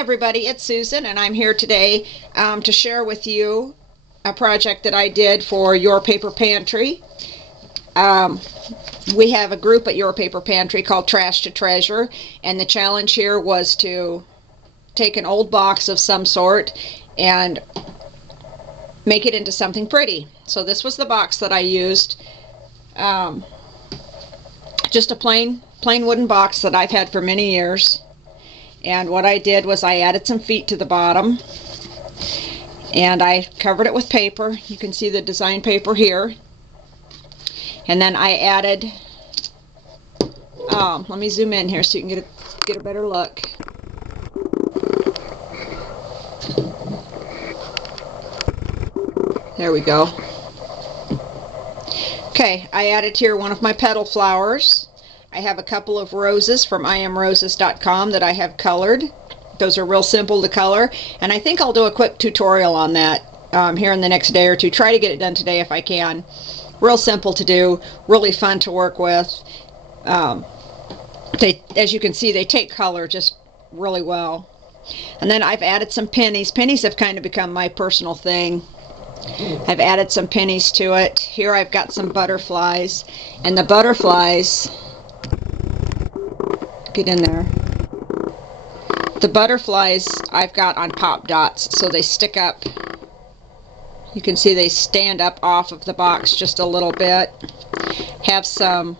everybody, it's Susan, and I'm here today to share with you a project that I did for Your Paper Pantry. We have a group at Your Paper Pantry called Trash to Treasure, and the challenge here was to take an old box of some sort and make it into something pretty. So this was the box that I used. Just a plain wooden box that I've had for many years. And what I did was I added some feet to the bottom, and I covered it with paper. You can see the design paper here. And then I added, let me zoom in here so you can get a better look. There we go. Okay, I added here one of my petal flowers. I have a couple of roses from IamRoses.com that I have colored. Those are real simple to color, and I think I'll do a quick tutorial on that here in the next day or two. Try to get it done today if I can. Real simple to do, really fun to work with. As you can see, they take color just really well. And then I've added some pennies. Pennies have kind of become my personal thing. I've added some pennies to it. Here I've got some butterflies, and the butterflies, get in there. The butterflies I've got on pop dots, so they stick up. You can see they stand up off of the box just a little bit. Have some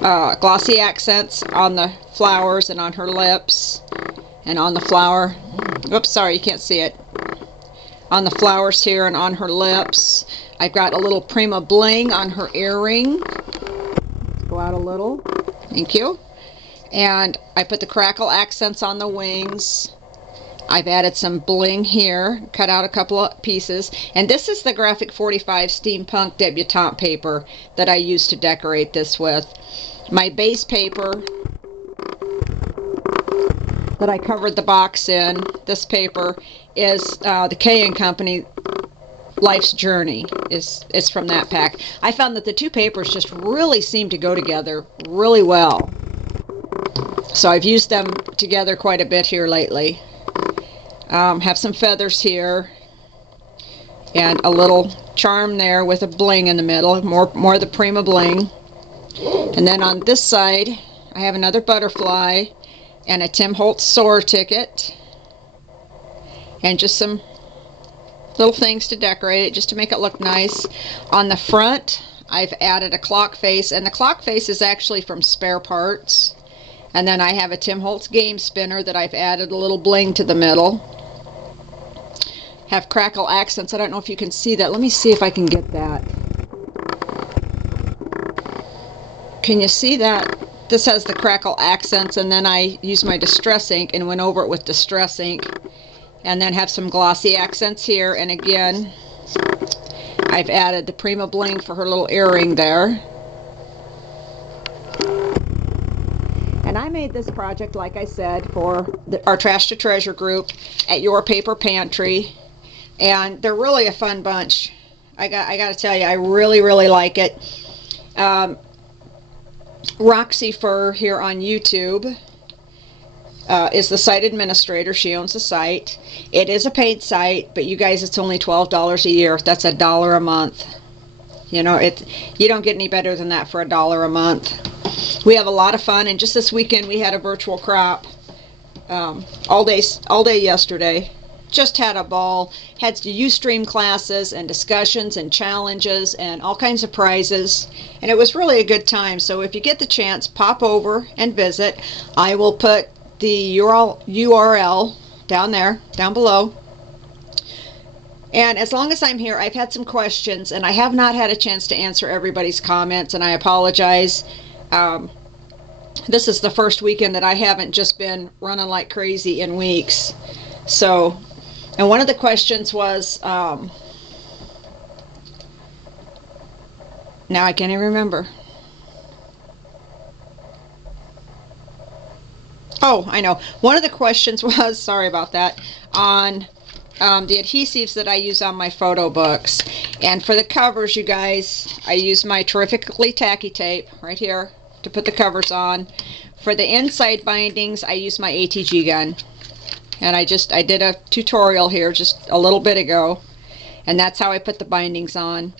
glossy accents on the flowers and on her lips and on the flower. Oops, sorry, you can't see it. On the flowers here and on her lips. I've got a little Prima bling on her earring. Let's go out a little. Thank you. And I put the crackle accents on the wings. I've added some bling here, cut out a couple of pieces. And this is the Graphic 45 Steampunk Debutante paper that I used to decorate this with. My base paper that I covered the box in, this paper, is the K & Company Life's Journey. It's from that pack. I found that the two papers just really seem to go together really well. So I've used them together quite a bit here lately. Have some feathers here and a little charm there with a bling in the middle, more of the Prima bling. And then on this side I have another butterfly and a Tim Holtz store ticket and just some little things to decorate it, just to make it look nice. On the front I've added a clock face, and the clock face is actually from Spare Parts. And then I have a Tim Holtz game spinner that I've added a little bling to the middle. Have crackle accents. I don't know if you can see that. Let me see if I can get that. Can you see that? This has the crackle accents, and then I used my Distress ink and went over it with Distress ink. And then have some glossy accents here, and again I've added the Prima bling for her little earring there. And I made this project, like I said, for our Trash to Treasure group at Your Paper Pantry, and they're really a fun bunch. I got to tell you, I really like it. Roxy Fur here on YouTube is the site administrator. She owns the site. It is a paid site, but you guys, it's only $12 a year. That's $1 a month. You know, you don't get any better than that for $1 a month. We have a lot of fun, and just this weekend we had a virtual crop all day yesterday. Just had a ball. Had Ustream classes and discussions and challenges and all kinds of prizes, and it was really a good time. So if you get the chance, pop over and visit. I will put the URL down there, down below. And as long as I'm here, I've had some questions, and I have not had a chance to answer everybody's comments, and I apologize. This is the first weekend that I haven't just been running like crazy in weeks. So, and one of the questions was, now I can't even remember. Oh, I know. One of the questions was, sorry about that, on the adhesives that I use on my photo books. And for the covers, you guys, I use my Terrifically Tacky tape right here to put the covers on. For the inside bindings, I use my ATG gun. And I did a tutorial here just a little bit ago. And that's how I put the bindings on.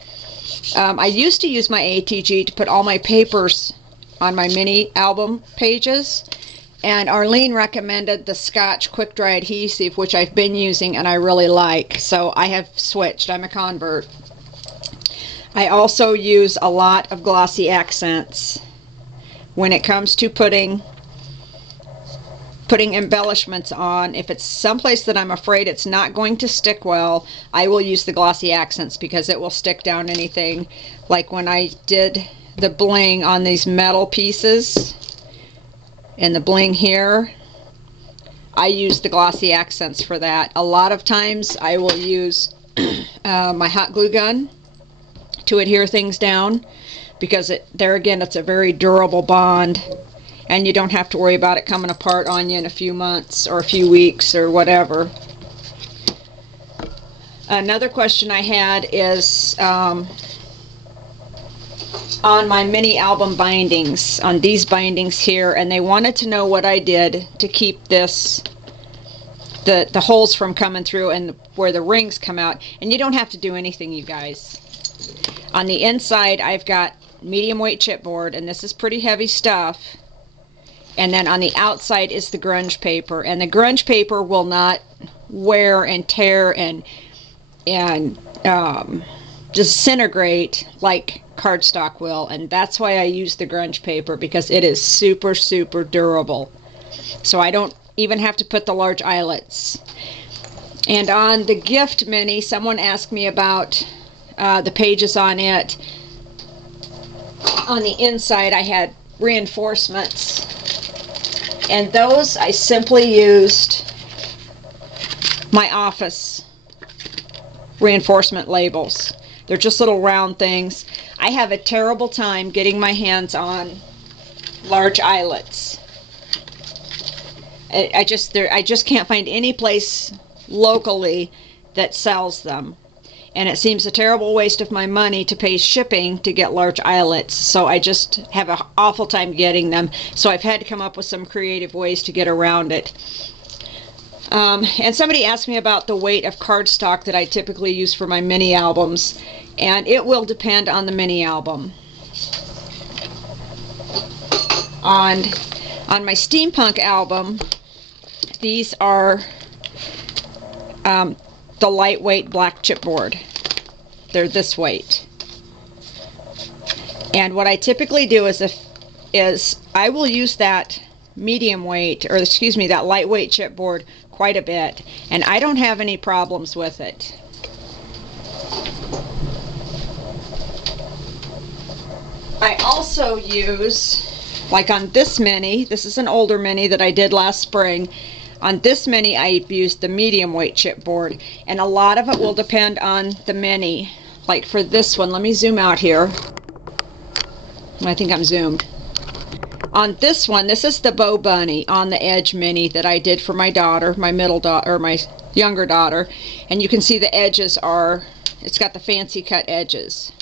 I used to use my ATG to put all my papers on my mini album pages. And Arlene recommended the Scotch quick dry adhesive, which I've been using and I really like. So I have switched. I'm a convert. I also use a lot of glossy accents when it comes to putting embellishments on. If it's someplace that I'm afraid it's not going to stick well, I will use the glossy accents because it will stick down anything. Like when I did the bling on these metal pieces and the bling here, I use the glossy accents for that. A lot of times I will use my hot glue gun to adhere things down because there again it's a very durable bond and you don't have to worry about it coming apart on you in a few months or a few weeks or whatever. Another question I had is on my mini album bindings, on these bindings here, and they wanted to know what I did to keep this the holes from coming through and where the rings come out. And you don't have to do anything, you guys. On the inside I've got medium weight chipboard, and this is pretty heavy stuff. And then on the outside is the grunge paper, and the grunge paper will not wear and tear and disintegrate like cardstock will, and that's why I use the grunge paper, because it is super durable. So I don't even have to put the large eyelets. And on the gift mini, someone asked me about the pages on it. On the inside I had reinforcements, and those I simply used my office reinforcement labels. They're just little round things. I have a terrible time getting my hands on large eyelets. I just can't find any place locally that sells them. And it seems a terrible waste of my money to pay shipping to get large eyelets. So I just have an awful time getting them. So I've had to come up with some creative ways to get around it. And somebody asked me about the weight of cardstock that I typically use for my mini albums. And it will depend on the mini album. On my Steampunk album, these are the lightweight black chipboard. They're this weight. And what I typically do is I will use that medium weight, or excuse me, that lightweight chipboard quite a bit, and I don't have any problems with it. I also use, like on this mini, this is an older mini that I did last spring. On this mini I used the medium weight chipboard, and a lot of it will depend on the mini. Like for this one, let me zoom out here. I think I'm zoomed. On this one, this is the Bow Bunny on the edge mini that I did for my daughter, my middle daughter, or my younger daughter, and you can see the edges are, it's got the fancy cut edges.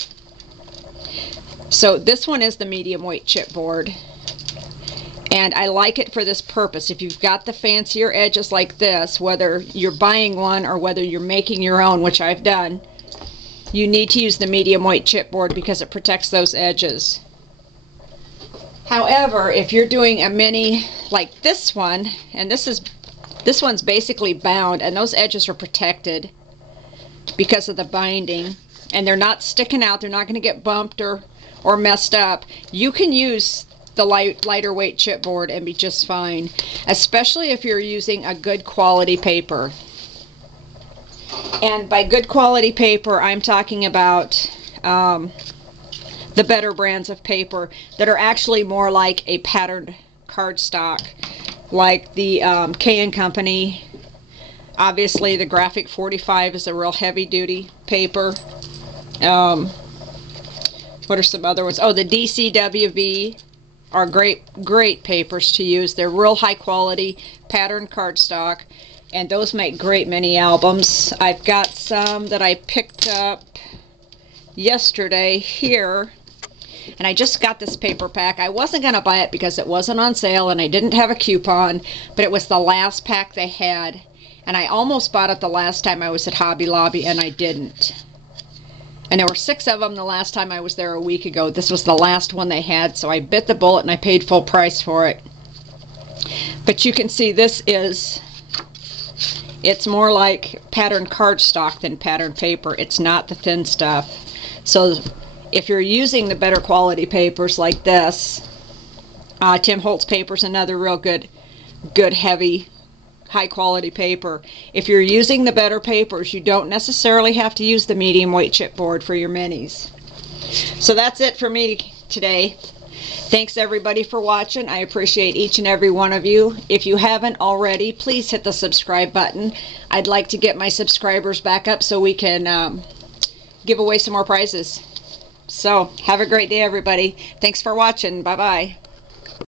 So this one is the medium weight chipboard, and I like it for this purpose. If you've got the fancier edges like this, whether you're buying one or whether you're making your own, which I've done, you need to use the medium weight chipboard because it protects those edges. However, if you're doing a mini like this one, and this one's basically bound, and those edges are protected because of the binding, and they're not sticking out, they're not going to get bumped or messed up, you can use the lighter weight chipboard and be just fine, especially if you're using a good quality paper. And by good quality paper, I'm talking about the better brands of paper that are actually more like a patterned cardstock, like the K & Company. Obviously the Graphic 45 is a real heavy duty paper. What are some other ones? Oh, the DCWV are great papers to use. They're real high quality patterned cardstock, and those make great mini albums. I've got some that I picked up yesterday here, And I just got this paper pack. I wasn't going to buy it because it wasn't on sale and I didn't have a coupon, but it was the last pack they had. And I almost bought it the last time I was at Hobby Lobby, and I didn't. And there were 6 of them the last time I was there a week ago. This was the last one they had, so I bit the bullet and I paid full price for it. But you can see this is... It's more like pattern cardstock than pattern paper. It's not the thin stuff. So if you're using the better quality papers like this, Tim Holtz paper is another real good heavy, high quality paper. If you're using the better papers, you don't necessarily have to use the medium weight chipboard for your minis. So that's it for me today. Thanks everybody for watching. I appreciate each and every one of you. If you haven't already, please hit the subscribe button. I'd like to get my subscribers back up so we can give away some more prizes. So, have a great day everybody. Thanks for watching. Bye-bye.